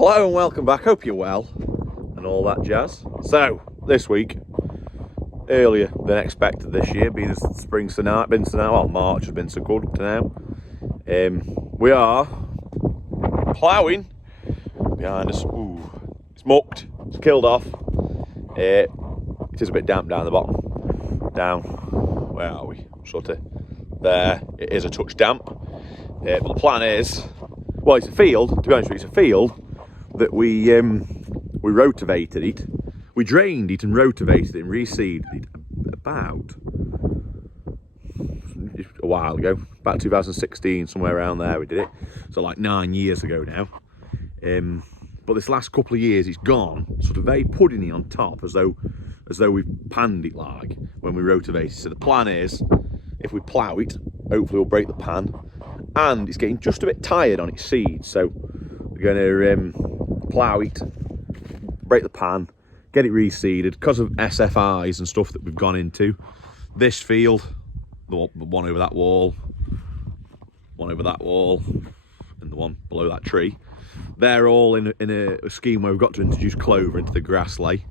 Hello and welcome back, hope you're well and all that jazz. So, this week, earlier than expected this year, being as spring's been so now, well, March has been so good up to now. We are ploughing behind us. Ooh, it's mucked, it's killed off. It is a bit damp down the bottom. Down, where are we? Sort of there, it is a touch damp. But the plan is, well, it's a field, to be honest with you, it's a field that we rotivated it. We drained it and rotivated it and reseeded it about a while ago, about 2016, somewhere around there we did it. So like 9 years ago now. But this last couple of years it's gone sort of very puddingy on top, as though we've panned it like when we rotivated. So the plan is, if we plough it, hopefully we'll break the pan. And it's getting just a bit tired on its seeds, so we're going to plough it, break the pan, get it reseeded. Because of SFIs and stuff that we've gone into, this field, the one over that wall, and the one below that tree, they're all in a scheme where we've got to introduce clover into the grass lay.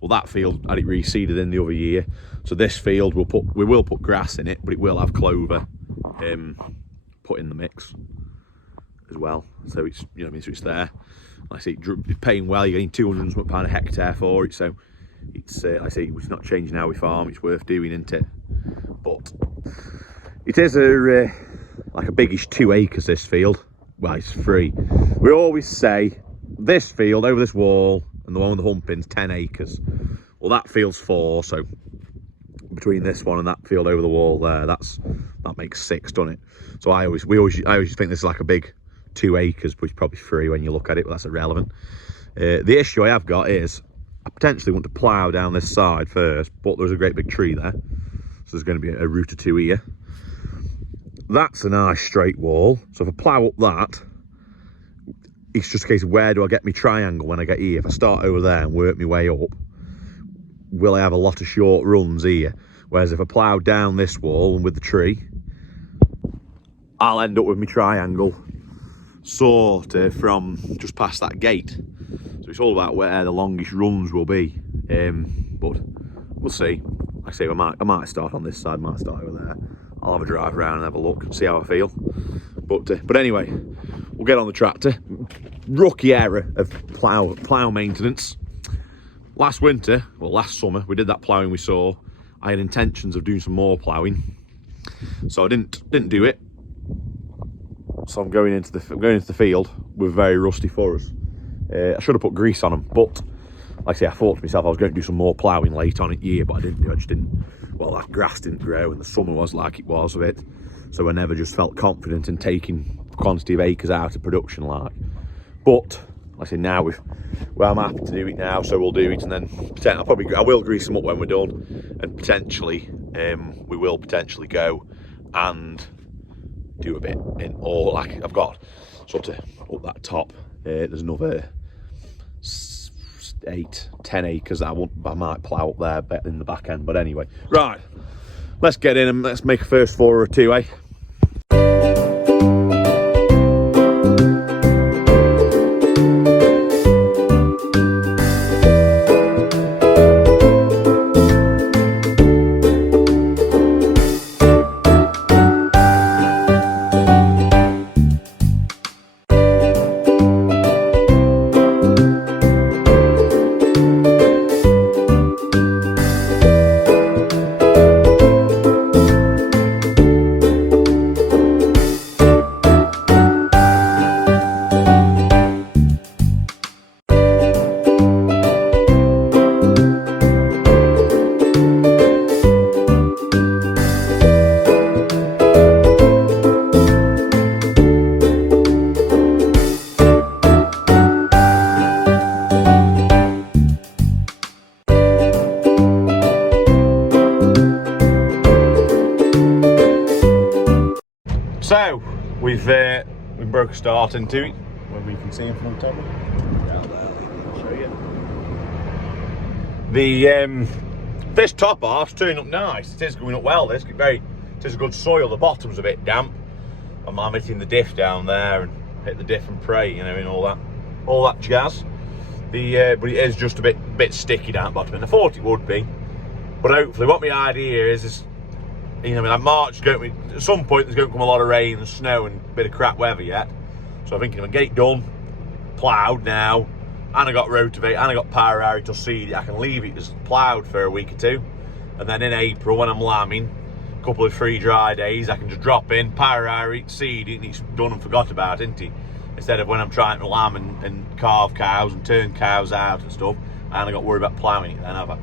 Well, that field had it reseeded in the other year, so this field we will put grass in it, but it will have clover put in the mix as well. So it's, you know, so it's there. Like I say, it's paying well. You're getting £200 a hectare for it, so it's like I say, it's not changing how we farm. It's worth doing, isn't it? But it is like a biggish 2 acres, this field. Well, it's 3. We always say this field over this wall and the one with the humping's 10 acres. Well, that field's 4, so between this one and that field over the wall there, that makes 6, doesn't it? So I always think this is like a big 2 acres, but it's probably 3 when you look at it, but that's irrelevant. The issue I have got is I potentially want to plough down this side first, but there's a great big tree there, so there's going to be a root or 2 here. That's a nice straight wall, so if I plough up that, it's just a case of where do I get my triangle when I get here. If I start over there and work my way up, will I have a lot of short runs here? Whereas if I plough down this wall and with the tree, I'll end up with my triangle sort of from just past that gate. So it's all about where the longest runs will be. But we'll see. Like I say, I might start on this side, might start over there. I'll have a drive around and have a look and see how I feel. But anyway, we'll get on the tractor. Rookie error of plough maintenance. Last summer, we did that ploughing we saw. I had intentions of doing some more ploughing, so I didn't do it. So I'm going into the field with very rusty furrows. I should have put grease on them, but like I say, I thought to myself I was going to do some more ploughing late on in the year, but I just didn't. Well, that grass didn't grow, and the summer was like it was of it, so I never just felt confident in taking quantity of acres out of production like. But like I say, now I'm happy to do it now, so we'll do it, and then I will grease them up when we're done, and potentially we will potentially go and do a bit in, or like I've got sort of up that top. There's another 8-10 acres that I might plough up there in the back end. But anyway, right, let's get in and let's make a first 4 or 2, eh? So we've broke a start into it. Whether you can see him from the top. I'll show you. This top half's turning up nice. It is going up well. It is a good soil. The bottom's a bit damp. I'm hitting the diff down there and hit the diff and pray, you know, and all that. all that jazz. But it is just a bit sticky down the bottom, and I thought it would be. But hopefully, what my idea is you know, I mean, like March is going to be, at some point there's going to come a lot of rain and snow and a bit of crap weather yet. So I'm thinking if I get it done, ploughed now, and I got rotivate, and I got power to seed it, I can leave it as ploughed for a week or two, and then in April when I'm lambing, a couple of free dry days, I can just drop in, power seed it, and it's done and forgot about, isn't it? Instead of when I'm trying to lamb and calve cows and turn cows out and stuff, and I got to worry about ploughing it then, have I?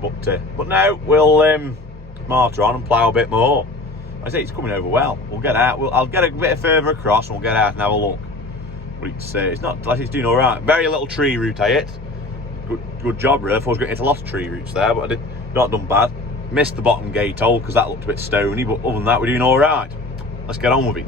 But no, we'll martyr on and plough a bit more. I say it's coming over well. We'll get out. I'll get a bit further across and we'll get out and have a look. But it's not like it's doing all right. Very little tree root I hit. Good job, really. I thought I was going to hit a lot of tree roots there, but I did not done bad. Missed the bottom gate hole because that looked a bit stony. But other than that, we're doing all right. Let's get on with it.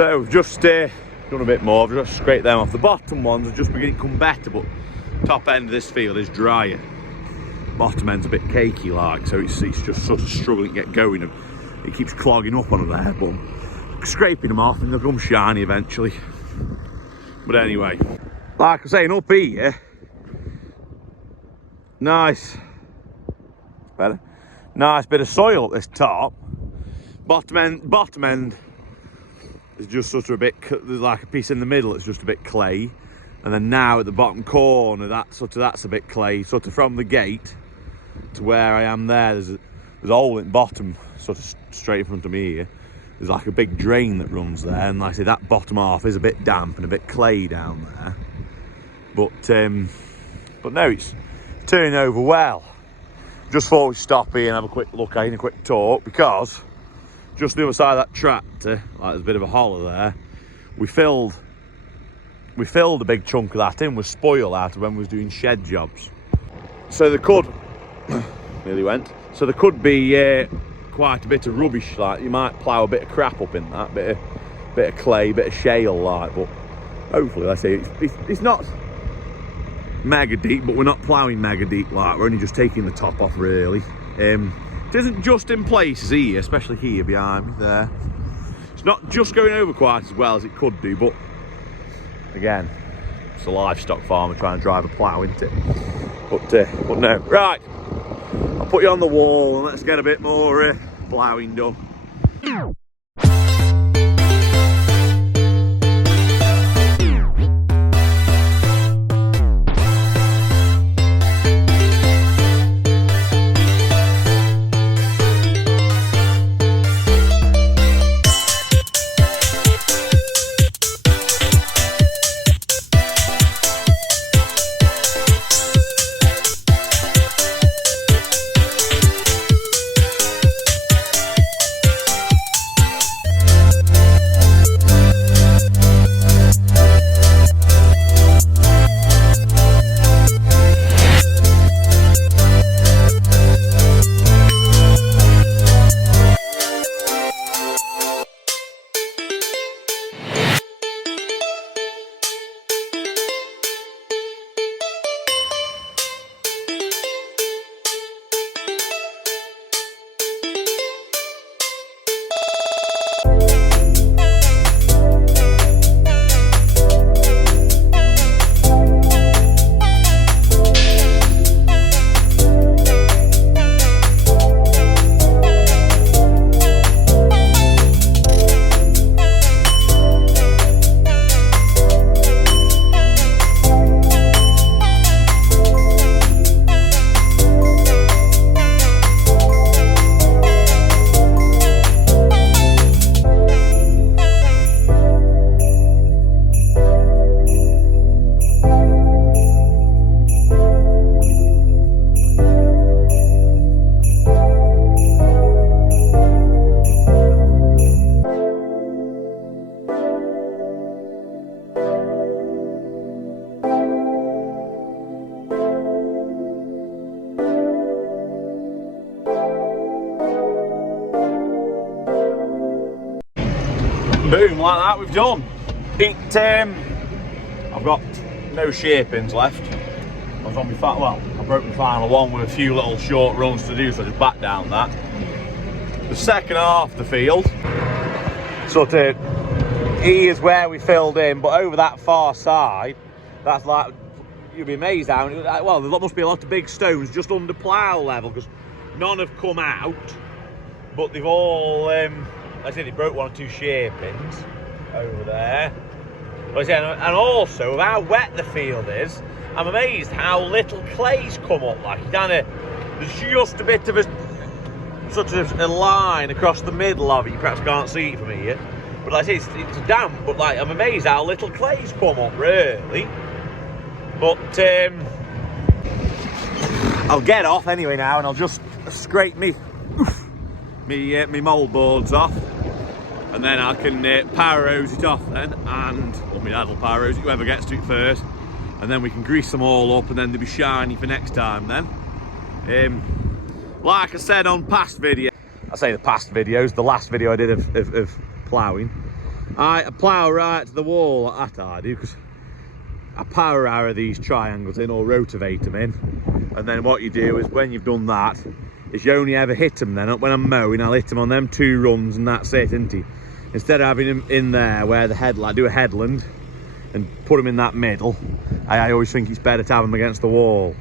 So we've just done a bit more. I've just scraped them off. The bottom ones are just beginning to come better, but top end of this field is drier. Bottom end's a bit cakey like, so it's just sort of struggling to get going. It keeps clogging up on there, but scraping them off and they'll become shiny eventually. But anyway, like I was saying, up here, nice bit of soil at this top. Bottom end is just sort of a bit, there's like a piece in the middle that's just a bit clay, and then now at the bottom corner that's a bit clay, sort of from the gate to where I am there. There's a hole in the bottom, sort of straight in front of me here. There's like a big drain that runs there, and like I say, that bottom half is a bit damp and a bit clay down there. But no, it's turning over well. Just thought we'd stop here and have a quick look at it and a quick talk, because just the other side of that tractor, like there's a bit of a hollow there, we filled a big chunk of that in with spoil out of when we was doing shed jobs. So there could nearly went. So there could be quite a bit of rubbish, like you might plough a bit of crap up in that, bit of clay, bit of shale, like. But hopefully, let's say it's not mega deep, but we're not ploughing mega deep, like we're only just taking the top off really. It isn't just in places here, especially here behind me there. It's not just going over quite as well as it could do, but again, it's a livestock farmer trying to drive a plough, isn't it? But no. Right, I'll put you on the wall and let's get a bit more ploughing done. Boom, like that, we've done it. I've got no shapings left. I was on my I broke my final one with a few little short runs to do, so I just backed down that. The second half of the field, sort of, here's where we filled in, but over that far side, that's like, you'd be amazed how, well, there must be a lot of big stones just under plough level, because none have come out, but they've all, I said it broke one or two shapings over there. But I said, and also with how wet the field is, I'm amazed how little clay's come up. Like there's just a bit of a sort of a line across the middle of it. You perhaps can't see it from here, but like I say, it's damp. But like, I'm amazed how little clay's come up, really. But I'll get off anyway now, and I'll just scrape me mould boards off, and then I can power hose it off then, and my dad will power hose it, whoever gets to it first, and then we can grease them all up, and then they'll be shiny for next time then. Like I said on past videos, I say the past videos, the last video I did of ploughing, I plough right to the wall, that I do, because I power arrow these triangles in or rotivate them in, and then what you do is when you've done that, is you only ever hit them then. When I'm mowing, I'll hit them on them 2 runs and that's it, isn't it? Instead of having them in there where I do a headland and put them in that middle, I always think it's better to have them against the wall.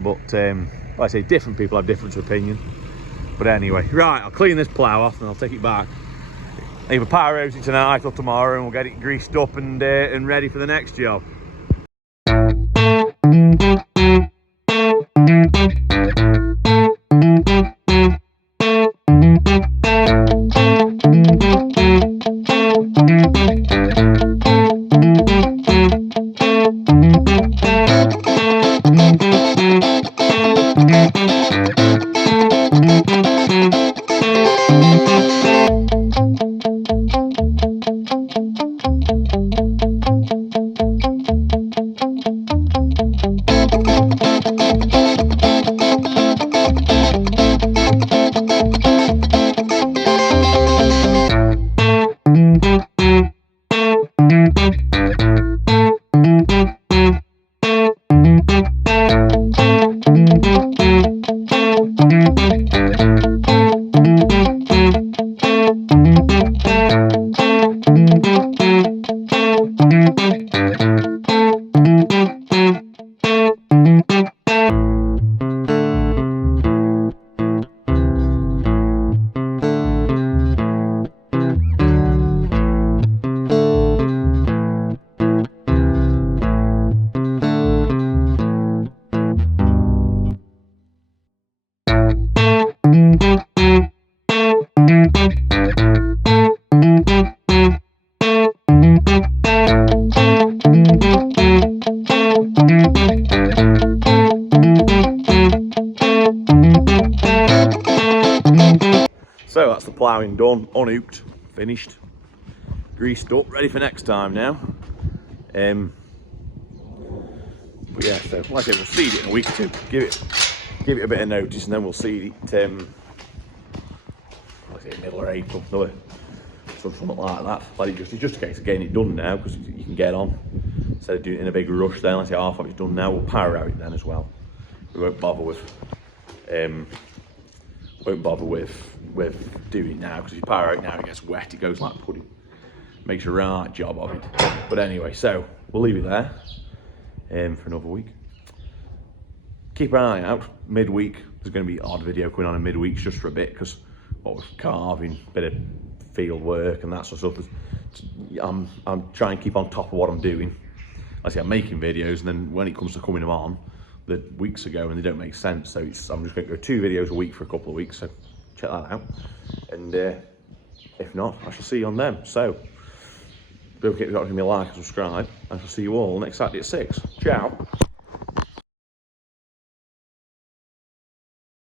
But like I say, different people have different opinion. But anyway, right, I'll clean this plough off and I'll take it back. Either power hose it tonight or tomorrow, and we'll get it greased up and ready for the next job. So that's the ploughing done, unhooked, finished, greased up, ready for next time now. But yeah, so like I said, we'll seed it in a week or two. Give it a bit of notice, and then we'll seed it. Like I say, middle of April, something like that. Like it's just a case of getting it done now, because you can get on instead of doing it in a big rush. Then, like I say, half of it's done now. We'll power out it then as well. We won't bother with with doing it now, because if you power out now it gets wet, it goes like pudding. Makes a right job of it. But anyway, so we'll leave it there for another week. Keep an eye out. Midweek, there's going to be an odd video coming on in midweek just for a bit, because carving, bit of field work and that sort of stuff. I'm trying to keep on top of what I'm doing. I say I'm making videos, and then when it comes to coming them on, the weeks ago and they don't make sense. So I'm just going to go 2 videos a week for a couple of weeks. So check that out. And if not, I shall see you on them. So don't forget to give me a like and subscribe. I shall see you all next Saturday at 6. Ciao.